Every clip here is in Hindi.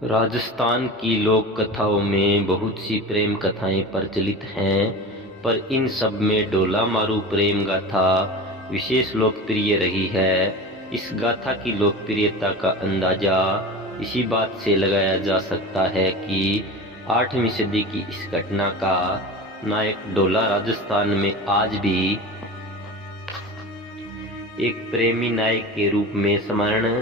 राजस्थान की लोक कथाओं में बहुत सी प्रेम कथाएं प्रचलित हैं, पर इन सब में डोला मारू प्रेम गाथा विशेष लोकप्रिय रही है। इस गाथा की लोकप्रियता का अंदाजा इसी बात से लगाया जा सकता है कि 8वीं सदी की इस घटना का नायक डोला राजस्थान में आज भी एक प्रेमी नायक के रूप में स्मरण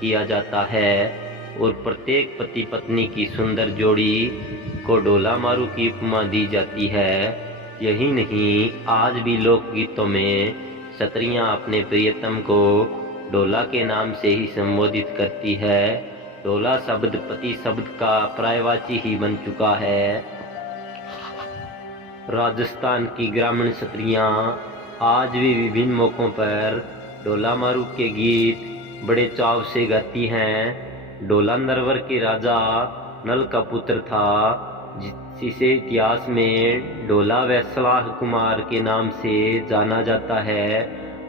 किया जाता है और प्रत्येक पति पत्नी की सुंदर जोड़ी को डोला मारू की उपमा दी जाती है। यही नहीं, आज भी लोकगीतों में स्त्रियां अपने प्रियतम को डोला के नाम से ही संबोधित करती है। डोला शब्द पति शब्द का पर्यायवाची ही बन चुका है। राजस्थान की ग्रामीण स्त्रियां आज भी विभिन्न मौकों पर डोला मारू के गीत बड़े चाव से गाती हैं। डोला नरवर के राजा नल का पुत्र था, जिसे इतिहास में डोला व सलाह कुमार के नाम से जाना जाता है।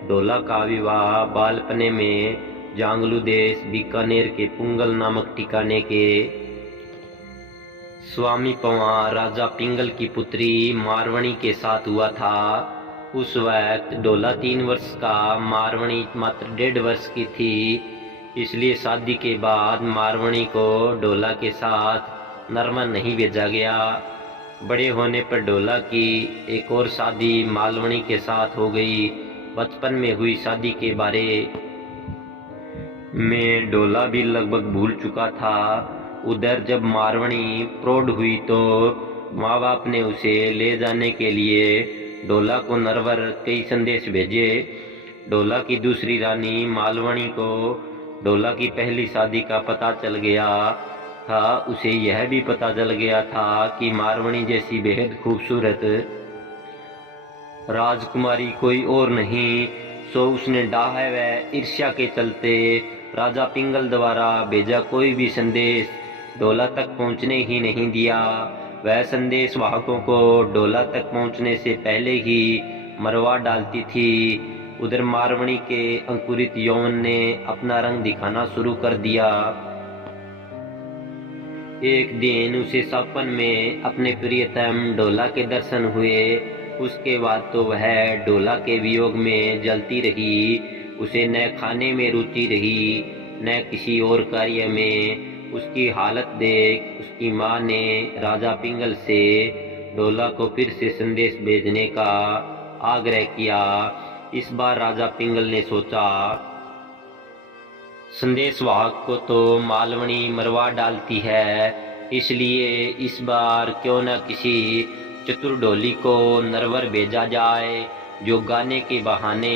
डोला का विवाह बालपने में जांगलू देश बीकानेर के पुंगल नामक ठिकाने के स्वामी पंवार राजा पिंगल की पुत्री मारवणी के साथ हुआ था। उस वक्त डोला 3 वर्ष का, मारवणी मात्र 1.5 वर्ष की थी। इसलिए शादी के बाद मारवणी को डोला के साथ नरमन नहीं भेजा गया। बड़े होने पर डोला की एक और शादी मालवणी के साथ हो गई। बचपन में हुई शादी के बारे में डोला भी लगभग भूल चुका था। उधर जब मारवणी प्रौढ़ हुई तो माँ बाप ने उसे ले जाने के लिए डोला को नरवर कई संदेश भेजे। डोला की दूसरी रानी मालवणी को डोला की पहली शादी का पता चल गया था। उसे यह भी पता चल गया था कि मारवणी जैसी बेहद खूबसूरत राजकुमारी कोई और नहीं। सो उसने डाह व ईर्ष्या के चलते राजा पिंगल द्वारा भेजा कोई भी संदेश डोला तक पहुंचने ही नहीं दिया। वह संदेश वाहकों को डोला तक पहुंचने से पहले ही मरवा डालती थी। उधर मारवणी के अंकुरित यौवन ने अपना रंग दिखाना शुरू कर दिया। एक दिन उसे सपन में अपने प्रियतम डोला के दर्शन हुए। उसके बाद तो वह डोला के वियोग में जलती रही। उसे न खाने में रुचि रही न किसी और कार्य में। उसकी हालत देख उसकी माँ ने राजा पिंगल से डोला को फिर से संदेश भेजने का आग्रह किया। इस बार राजा पिंगल ने सोचा, संदेशवाहक को तो मालवणी मरवा डालती है, इसलिए इस बार क्यों न किसी चतुर डोली को नरवर भेजा जाए जो गाने के बहाने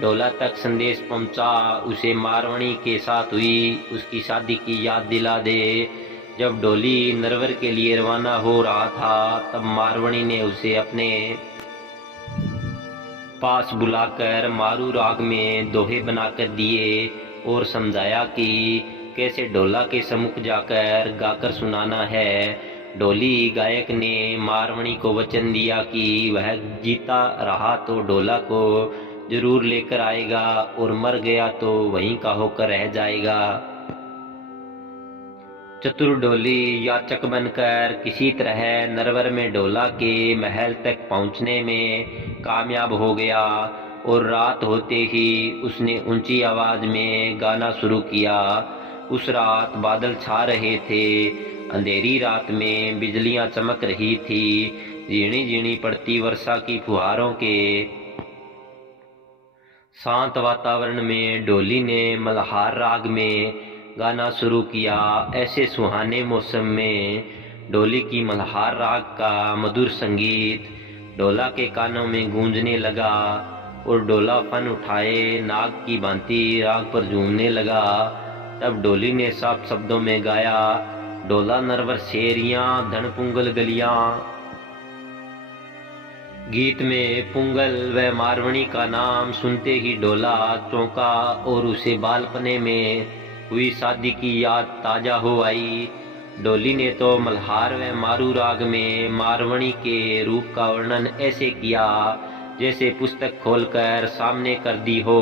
डोला तक संदेश पहुंचा उसे मारवणी के साथ हुई उसकी शादी की याद दिला दे। जब डोली नरवर के लिए रवाना हो रहा था तब मारवणी ने उसे अपने पास बुलाकर मारू राग में दोहे बनाकर दिए और समझाया कि कैसे डोला के सम्मुख जाकर गाकर सुनाना है। डोली गायक ने मारवणी को वचन दिया कि वह जीता रहा तो डोला को जरूर लेकर आएगा और मर गया तो वहीं का होकर रह जाएगा। चतुर डोली याचक बनकर किसी तरह नरवर में डोला के महल तक पहुंचने में कामयाब हो गया और रात होते ही उसने ऊंची आवाज में गाना शुरू किया। उस रात बादल छा रहे थे। अंधेरी रात में बिजलियां चमक रही थी। झीणी झीणी पड़ती वर्षा की फुहारों के शांत वातावरण में डोली ने मल्हार राग में गाना शुरू किया। ऐसे सुहाने मौसम में डोली की मल्हार राग का मधुर संगीत डोला के कानों में गूंजने लगा और डोला फन उठाए नाग की भांति राग पर झूमने लगा। तब डोली ने साफ शब्दों में गाया, डोला नरवर शेरियां धन पुंगल गलियां। गीत में पुंगल व मारवणी का नाम सुनते ही डोला चौंका और उसे बालपने में हुई शादी की याद ताजा हो आई। डोली ने तो मल्हार व मारू राग में मारवणी के रूप का वर्णन ऐसे किया जैसे पुस्तक खोलकर सामने कर दी हो।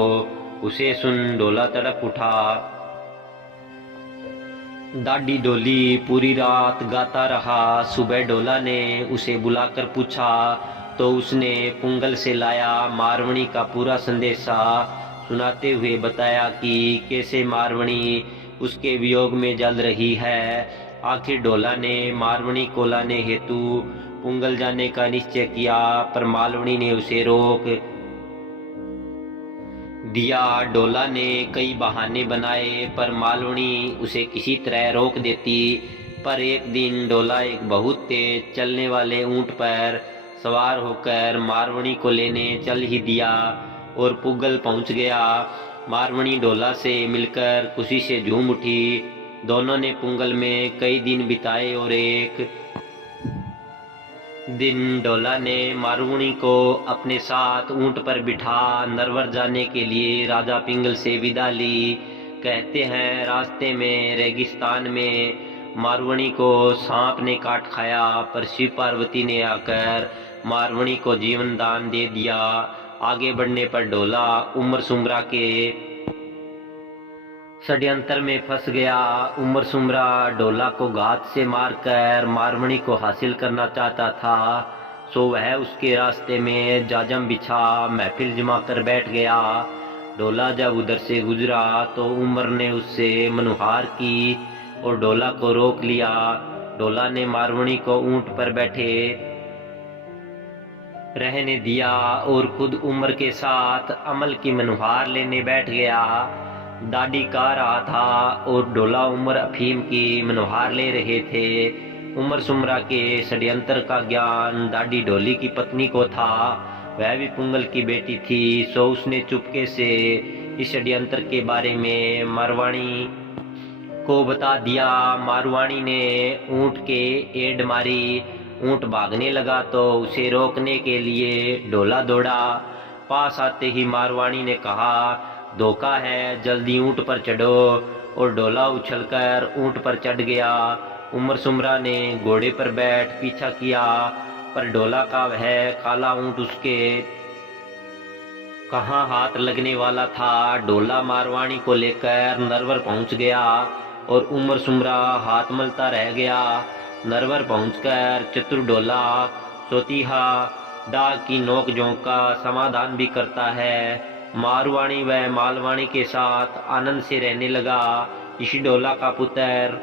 उसे सुन डोला तड़प उठा। दाढ़ी डोली पूरी रात गाता रहा। सुबह डोला ने उसे बुलाकर पूछा तो उसने पुंगल से लाया मारवणी का पूरा संदेशा सुनाते हुए बताया कि कैसे मारवणी उसके वियोग में जल रही है। आखिर डोला ने मारवणी को लाने हेतु पुंगल जाने का निश्चय किया, पर मालवणी ने उसे रोक दिया। डोला ने कई बहाने बनाए पर मालवणी उसे किसी तरह रोक देती। पर एक दिन डोला एक बहुत तेज चलने वाले ऊंट पर सवार होकर मारवणी को लेने चल ही दिया और पुंगल पहुंच गया। मारवणी डोला से मिलकर खुशी से झूम उठी। दोनों ने पुंगल में कई दिन बिताए और एक दिन डोला ने मारवणी को अपने साथ ऊंट पर बिठा नरवर जाने के लिए राजा पिंगल से विदा ली। कहते हैं रास्ते में रेगिस्तान में मारवणी को सांप ने काट खाया, पर शिव पार्वती ने आकर मारवणी को जीवन दान दे दिया। आगे बढ़ने पर डोला उमर सुमरा के षड्यंत्र में फंस गया। उमर सुमरा डोला को घात से मारकर मारवणी को हासिल करना चाहता था, सो वह उसके रास्ते में जाजम बिछा महफिल जमा कर बैठ गया। डोला जब उधर से गुजरा तो उमर ने उससे मनुहार की और डोला को रोक लिया। डोला ने मारवणी को ऊंट पर बैठे रहने दिया और खुद उमर के साथ अमल की मनुहार लेने बैठ गया। दाढ़ी का रहा था और डोला उमर अफीम की मनुहार ले रहे थे। उमर सुमरा के षड्यंत्र का ज्ञान दाढ़ी डोली की पत्नी को था, वह भी पुंगल की बेटी थी, सो उसने चुपके से इस षड्यंत्र के बारे में मारवाणी को बता दिया। मारवाणी ने ऊंट के एड़ मारी। ऊंट भागने लगा तो उसे रोकने के लिए डोला दौड़ा। पास आते ही मारवाणी ने कहा, धोखा है, जल्दी ऊंट पर चढ़ो, और डोला उछलकर ऊंट पर चढ़ गया। उमर सुमरा ने घोड़े पर बैठ पीछा किया, पर डोला का वह काला ऊंट उसके कहाँ हाथ लगने वाला था। डोला मारवाणी को लेकर नरवर पहुंच गया और उमर सुमरा हाथ मलता रह गया। नरवर पहुंचकर चतुर डोला सोतीहा डाक की नोक झोंक का समाधान भी करता है। मारवाणी व मालवाणी के साथ आनंद से रहने लगा। इसी डोला का पुत्र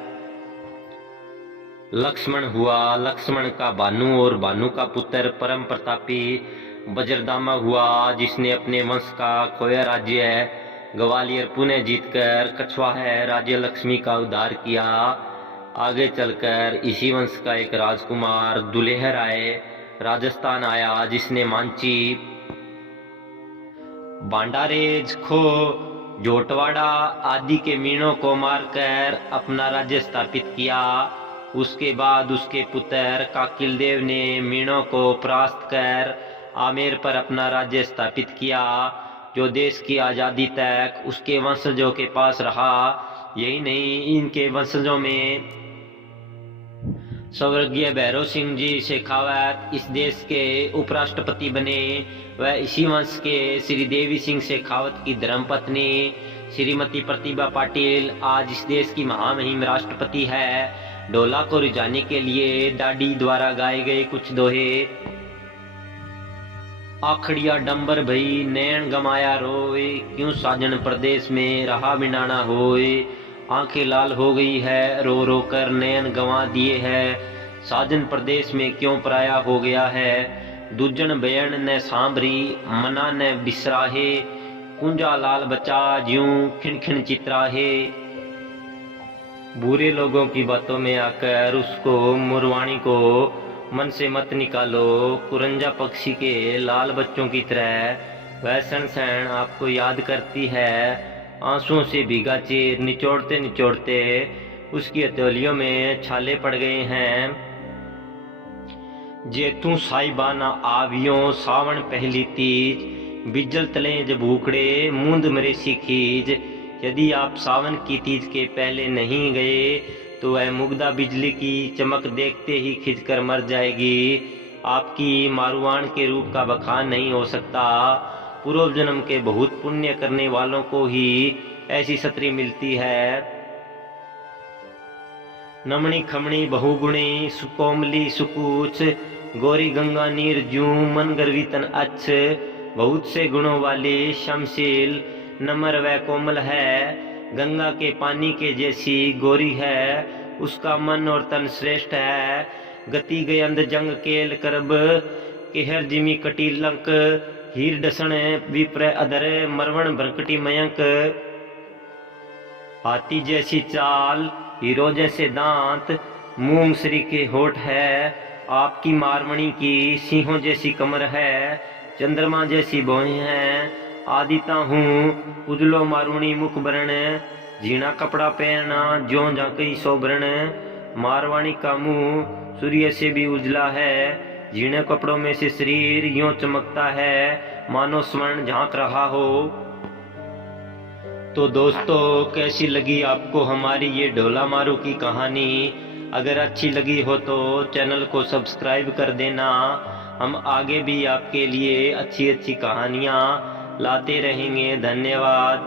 लक्ष्मण हुआ। लक्ष्मण का भानु और भानु का पुत्र परम प्रतापी वज्रदामा हुआ, जिसने अपने वंश का खोया राज्य ग्वालियर पुनः जीतकर कछवा है राज्य लक्ष्मी का उद्धार किया। आगे चलकर इसी वंश का एक राजकुमार दुलेहर आए राजस्थान आया, जिसने मांची, बांडारेज, खो, जोटवाड़ा आदि के मीणों को मारकर अपना राज्य स्थापित किया। उसके बाद उसके पुत्र काकिल देव ने मीणों को परास्त कर आमेर पर अपना राज्य स्थापित किया, जो देश की आज़ादी तक उसके वंशजों के पास रहा। यही नहीं, इनके वंशजों में स्वर्गीय भैरव सिंह जी शेखावत इस देश के उपराष्ट्रपति बने। वह इसी वंश के श्री देवी सिंह शेखावत की धर्मपत्नी श्रीमती प्रतिभा पाटिल आज इस देश की महामहिम राष्ट्रपति है। डोला को रिझाने के लिए डाडी द्वारा गाए गए कुछ दोहे। आखड़िया डंबर भई नैन गमाया रोए, क्यों साजन प्रदेश में रहा बिनाना होए। आंखें लाल हो गई है, रो रो कर नैन गंवा दिए है, साजन प्रदेश में क्यों पराया हो गया है। दूजन बयन न सांभरी, मना न बिसराहे, कुंजा लाल बचा ज्यूं खिन खिन चित्राहे। बुरे लोगों की बातों में आकर उसको मुरवाणी को मन से मत निकालो। कुरंजा पक्षी के लाल बच्चों की तरह वह सण सण आपको याद करती है। आंसुओं से भीगा चीर निचोड़ते निचोड़ते उसकी हथेलियों में छाले पड़ गए हैं। जे तू साहिबाना आवियों सावन पहली तीज, बिजल तले जब भूखड़े मूंद मरेसी खीज। यदि आप सावन की तीज के पहले नहीं गए तो वह मुग्धा बिजली की चमक देखते ही खिंचकर मर जाएगी। आपकी मारुआन के रूप का बखान नहीं हो सकता। पूर्व जन्म के बहुत पुण्य करने वालों को ही ऐसी छतरी मिलती है। नमणी खमणी बहुगुणी सुकोमली सुकूच, गोरी गंगा नीर जू मन गर्वी तन अच्छ, बहुत से गुणों वाली शमशील नम्र व कोमल है। गंगा के पानी के जैसी गोरी है, उसका मन और तन श्रेष्ठ है। गति गयंद जंग केल करब, केहर जिमी कटी लंक, हीर डसण विप्र अधर मरवण भ्रकटी मयंक। हाथी जैसी चाल, हीरो जैसे दांत, मूंग श्री के होठ है। आपकी मारमणी की सिंहों जैसी कमर है, चंद्रमा जैसी भौहें हैं। आदिता हूँ उजलो मारुणी मुख बरण, झीना कपड़ा पहनना ज्यों झांकई सोबरण। मारवाणी का मुंह सूर्य से भी उजला है, झीने कपड़ों में से शरीर यूं चमकता है मानो स्वर्ण झांक रहा हो। तो दोस्तों, कैसी लगी आपको हमारी ये ढोला मारू की कहानी? अगर अच्छी लगी हो तो चैनल को सब्सक्राइब कर देना। हम आगे भी आपके लिए अच्छी अच्छी कहानियाँ लाते रहेंगे। धन्यवाद।